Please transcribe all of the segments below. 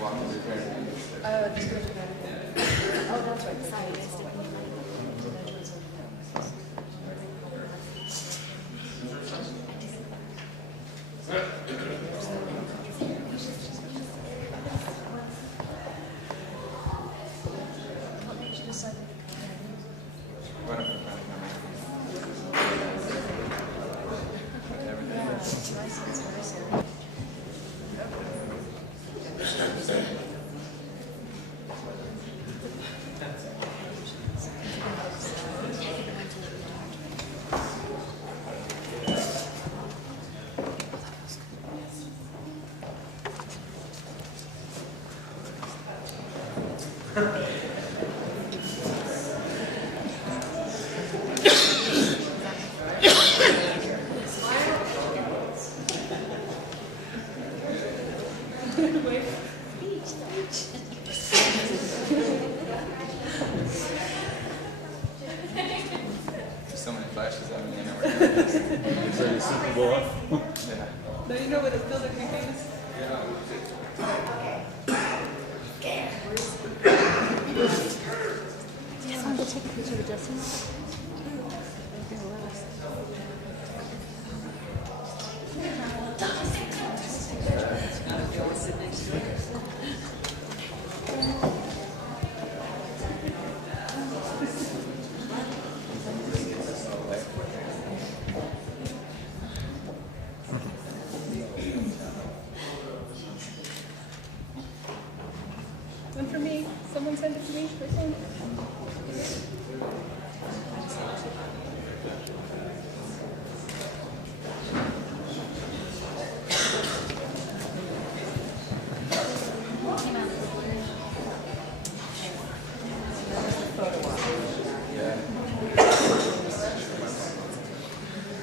Oh, that's right. Sorry, it's the so many flashes on me, you know. So you see people off? Yeah. No, you know what it's still looking famous? I just wanted to take a picture with Justin. One for me. Someone send it to me. This one.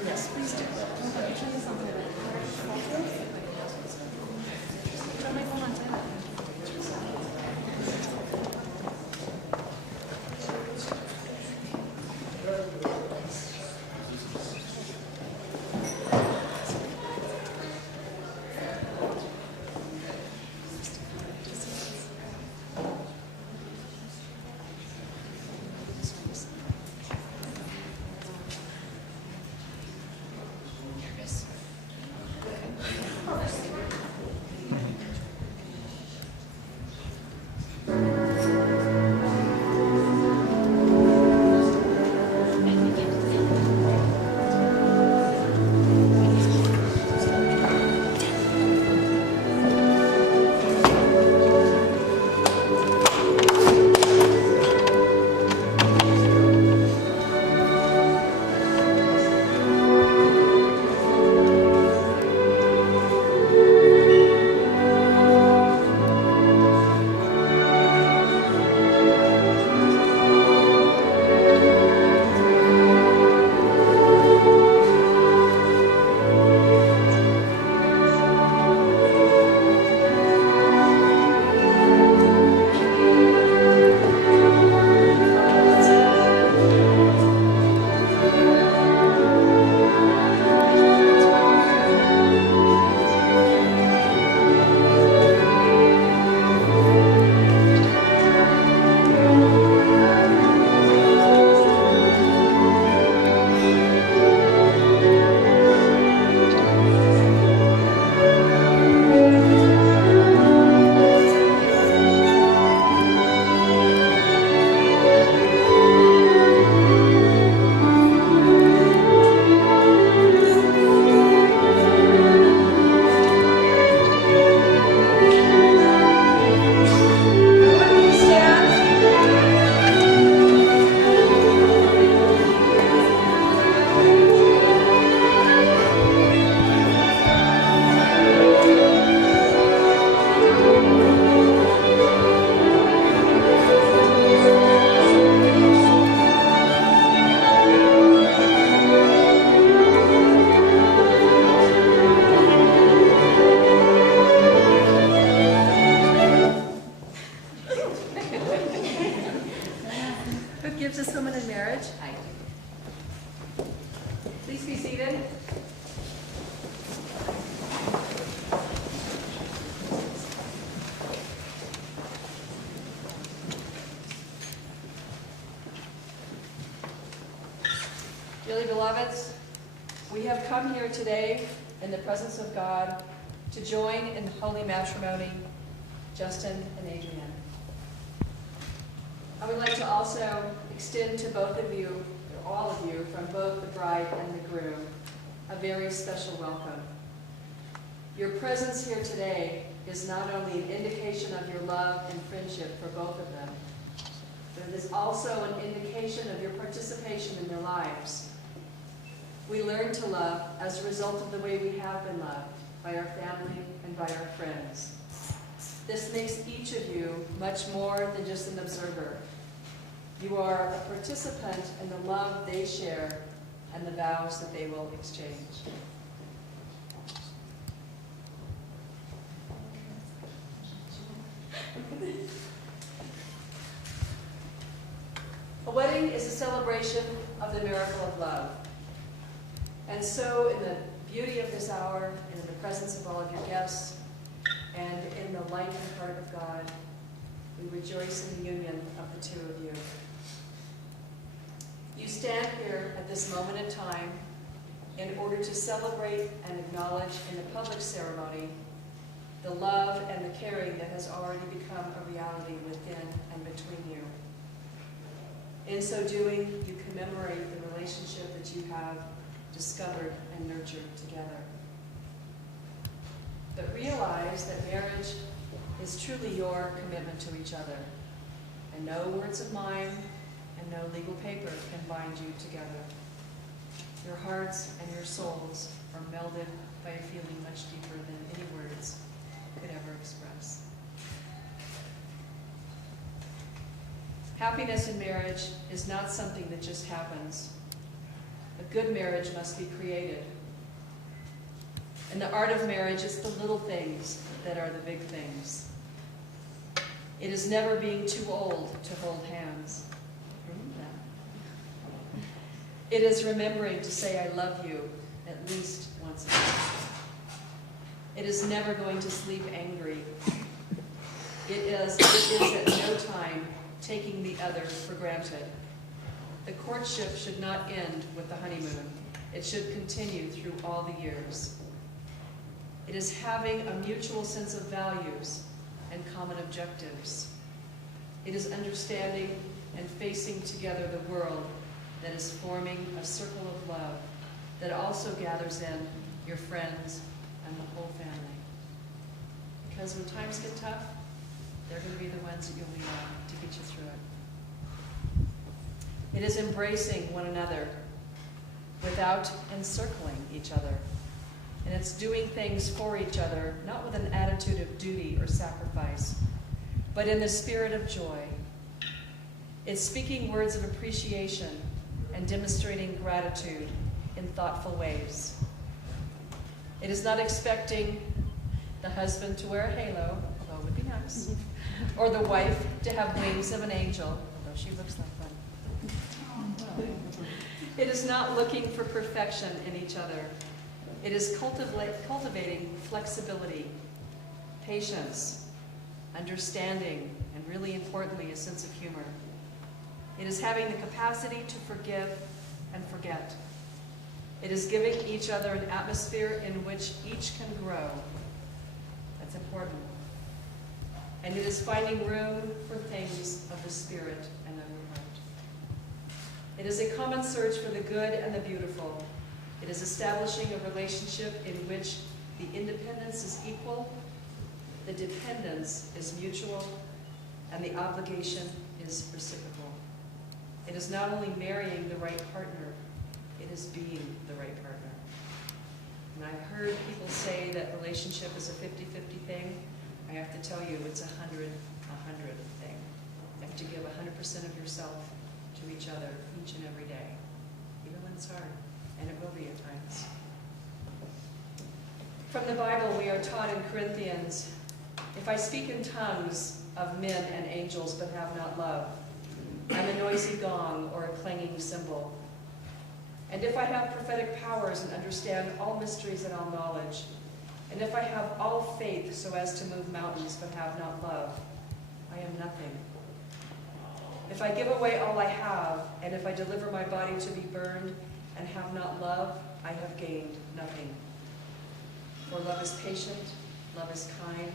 Yes, please do. Turn my phone on silent. beloveds, we have come here today in the presence of God to join in holy matrimony, Justin and Adrienne. I would like to also extend to both of you, or all of you, from both the bride and the groom, a very special welcome. Your presence here today is not only an indication of your love and friendship for both of them, but it is also an indication of your participation in their lives. We learn to love as a result of the way we have been loved by our family and by our friends. This makes each of you much more than just an observer. You are a participant in the love they share and the vows that they will exchange. A wedding is a celebration of the miracle of love. And so, in the beauty of this hour, and in the presence of all of your guests, and in the light and heart of God, we rejoice in the union of the two of you. You stand here at this moment in time in order to celebrate and acknowledge in a public ceremony the love and the caring that has already become a reality within and between you. In so doing, you commemorate the relationship that you have discovered and nurtured together. But realize that marriage is truly your commitment to each other, and no words of mine and no legal paper can bind you together. Your hearts and your souls are melded by a feeling much deeper than any words could ever express. Happiness in marriage is not something that just happens. A good marriage must be created. In the art of marriage, it's the little things that are the big things. It is never being too old to hold hands. It is remembering to say I love you at least once a day. It is never going to sleep angry. It is at no time taking the other for granted. The courtship should not end with the honeymoon. It should continue through all the years. It is having a mutual sense of values and common objectives. It is understanding and facing together the world that is forming a circle of love that also gathers in your friends and the whole family. Because when times get tough, they're going to be the ones that you'll lean on to get you through it. It is embracing one another without encircling each other. And it's doing things for each other, not with an attitude of duty or sacrifice, but in the spirit of joy. It's speaking words of appreciation and demonstrating gratitude in thoughtful ways. It is not expecting the husband to wear a halo, although it would be nice, or the wife to have wings of an angel, although she looks like one. It is not looking for perfection in each other. It is cultivating flexibility, patience, understanding, and really importantly, a sense of humor. It is having the capacity to forgive and forget. It is giving each other an atmosphere in which each can grow. That's important. And it is finding room for things of the spirit and of your heart. It is a common search for the good and the beautiful. It is establishing a relationship in which the independence is equal, the dependence is mutual, and the obligation is reciprocal. It is not only marrying the right partner, it is being the right partner. And I've heard people say that relationship is a 50-50 thing. I have to tell you, it's a 100-100 thing. You have to give 100% of yourself to each other each and every day, even when it's hard, and it will be at times. From the Bible, we are taught in Corinthians, if I speak in tongues of men and angels but have not love, I'm a noisy gong or a clanging cymbal. And if I have prophetic powers and understand all mysteries and all knowledge, and if I have all faith so as to move mountains but have not love, I am nothing. If I give away all I have, and if I deliver my body to be burned, and have not love, I have gained nothing. For love is patient, love is kind,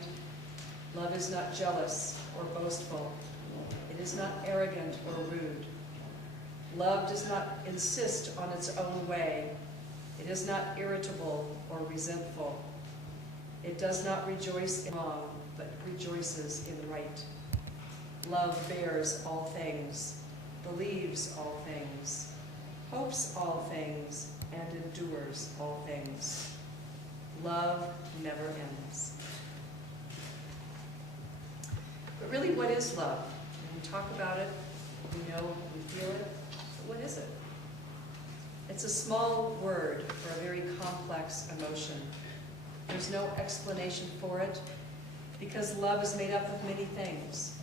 love is not jealous or boastful, it is not arrogant or rude. Love does not insist on its own way, it is not irritable or resentful. It does not rejoice in wrong, but rejoices in right. Love bears all things, believes all things, hopes all things, and endures all things. Love never ends. But really, what is love? We talk about it, we know, we feel it, but what is it? It's a small word for a very complex emotion. There's no explanation for it, because love is made up of many things.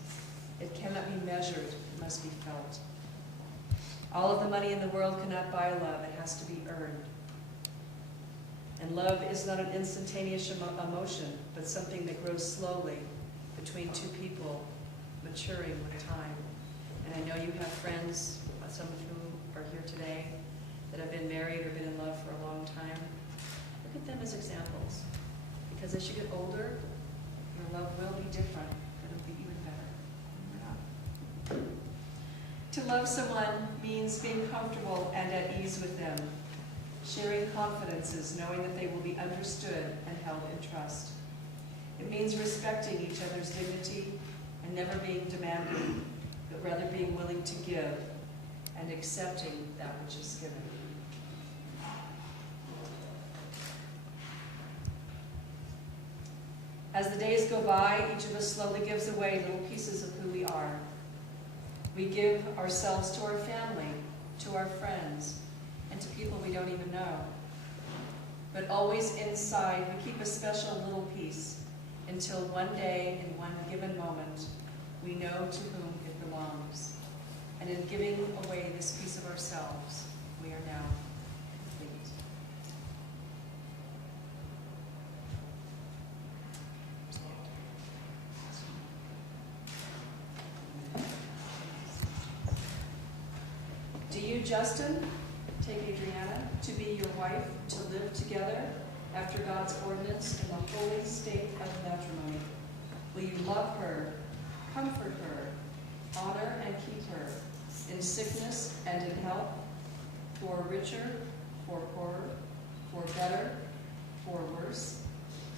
It cannot be measured, it must be felt. All of the money in the world cannot buy love, it has to be earned. And love is not an instantaneous emotion, but something that grows slowly between two people, maturing with time. And I know you have friends, some of whom are here today, that have been married or been in love for a long time. Look at them as examples. Because as you get older, your love will be different, but it'll be even better. To love someone means being comfortable and at ease with them, sharing confidences, knowing that they will be understood and held in trust. It means respecting each other's dignity and never being demanding, but rather being willing to give and accepting that which is given. As the days go by, each of us slowly gives away little pieces of who we are. We give ourselves to our family, to our friends, and to people we don't even know. But always inside, we keep a special little piece until one day, in one given moment, we know to whom it belongs. And in giving away this piece of ourselves, we are now complete. Do you, Justin, take Adriana to be your wife, to live together after God's ordinance in the holy state of matrimony? Will you love her, comfort her, honor and keep her, in sickness and in health, for richer, for poorer, for better, for worse,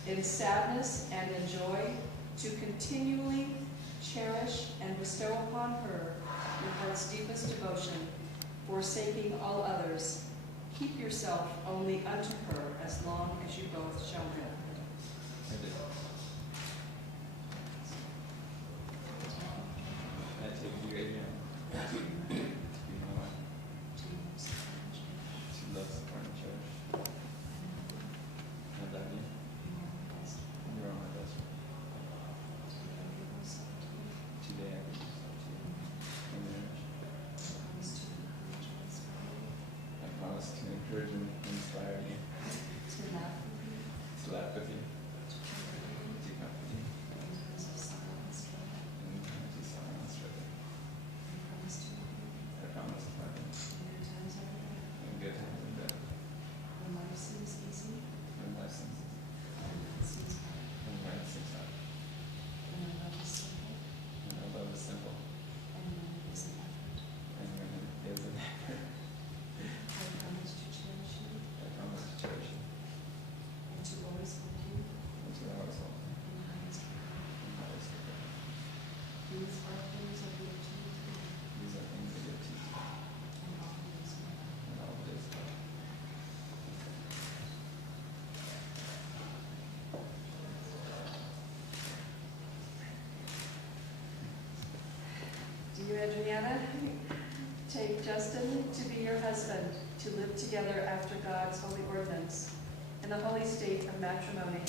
in sadness and in joy, to continually cherish and bestow upon her your heart's deepest devotion, forsaking all others, keep yourself only unto her as long as you both shall live. I did. I take you, Adrian, to be my wife. She loves the Morning Church. I love you. You are my best friend. Today I give myself to you in marriage. I promise to encourage and inspire you, to laugh with you, to comfort you, in times of silence with you. I promise to love you in good times and bad. When life seems easy, when life seems hard. When our love is simple, and when it is an effort. I promise to cherish you, and to always hold you in highest regard. These are things I give to you today, and all the days of my life. Do you, Adriana, take Justin to be your husband, to live together after God's holy ordinance, in the holy state of matrimony,